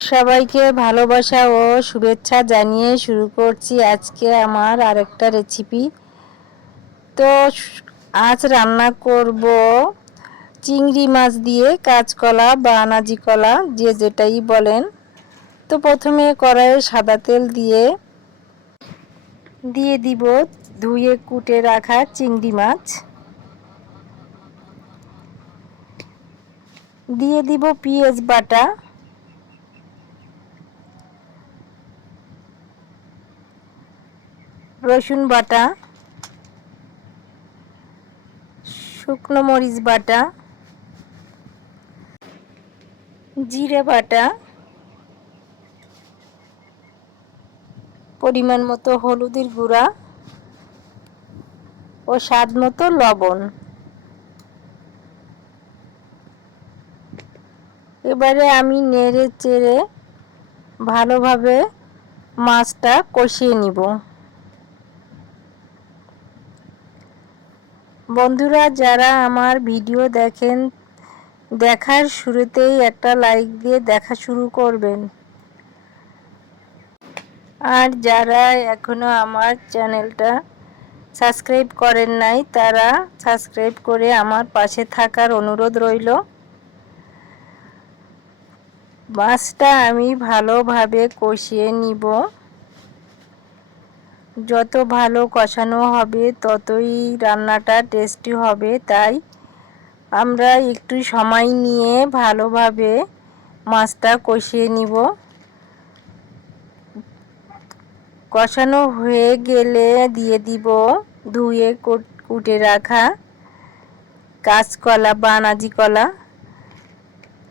সবাইকে ভালোবাসা ও শুভেচ্ছা জানিয়ে শুরু করছি আজকে আমার আরেকটা রেসিপি। তো আজ রান্না করব চিংড়ি মাছ দিয়ে কাঁচকলা বা আনাজি কলা, যে যেটাই বলেন। তো প্রথমে কড়াইয়ে সাদা তেল দিয়ে দিব ধুয়ে কুটে রাখা চিংড়ি মাছ, দিয়ে দিব পেঁয়াজ বাটা, রসুন বাটা, শুকনো মরিচ বাটা, জিরে বাটা, পরিমাণ মতো হলুদের গুঁড়া ও স্বাদ মতো লবণ। এবারে আমি নেড়ে চেড়ে ভালোভাবে মাছটা কষিয়ে নিব। বন্ধুরা, যারা আমার ভিডিও দেখেন, দেখার শুরুতেই একটা লাইক দিয়ে দেখা শুরু করবেন। আর যারা এখনো আমার চ্যানেলটা সাবস্ক্রাইব করেন নাই, তারা সাবস্ক্রাইব করে আমার পাশে থাকার অনুরোধ রইল। মাছটা আমি ভালোভাবে কষিয়ে নিব। যত ভালো কষানো হবে ততই রান্নাটা টেস্টি হবে, তাই আমরা একটু সময় নিয়ে ভালোভাবে মাছটা কষিয়ে নিব। কষানো হয়ে গেলে দিয়ে দিব ধুয়ে কুটে রাখা কাঁচকলা বা আনাজি কলা।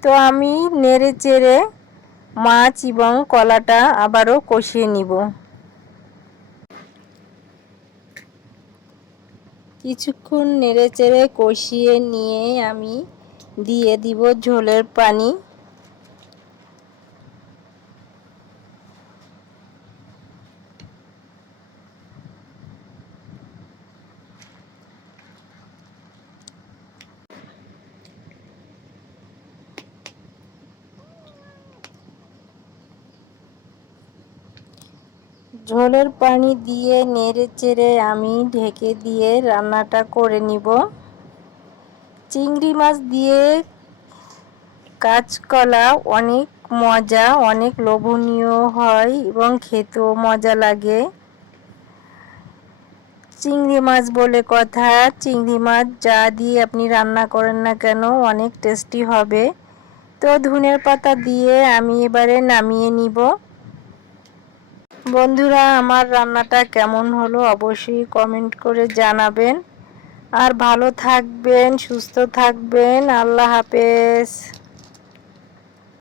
তো আমি নেড়ে চেড়ে মাছ এবং কলাটা আবারও কষিয়ে নিব। কিছুক্ষণ নেড়ে চেড়ে কষিয়ে নিয়ে আমি দিয়ে দিব ঝোলের পানি। ঝোলের পানি দিয়ে নেড়ে চেড়ে আমি ঢেকে দিয়ে রান্নাটা করে নিব। চিংড়ি মাছ দিয়ে কাঁচকলা অনেক মজা, অনেক লোভনীয় হয় এবং খেতেও মজা লাগে। চিংড়ি মাছ বলে কথা, চিংড়ি মাছ যা দিয়ে আপনি রান্না করেন না কেন অনেক টেস্টি হবে। তো ধনের পাতা দিয়ে আমি এবারে নামিয়ে নিব। বন্ধুরা, আমার রান্নাটা কেমন হলো অবশ্যই কমেন্ট করে জানাবেন। আর ভালো থাকবেন, সুস্থ থাকবেন। আল্লাহ হাফেজ।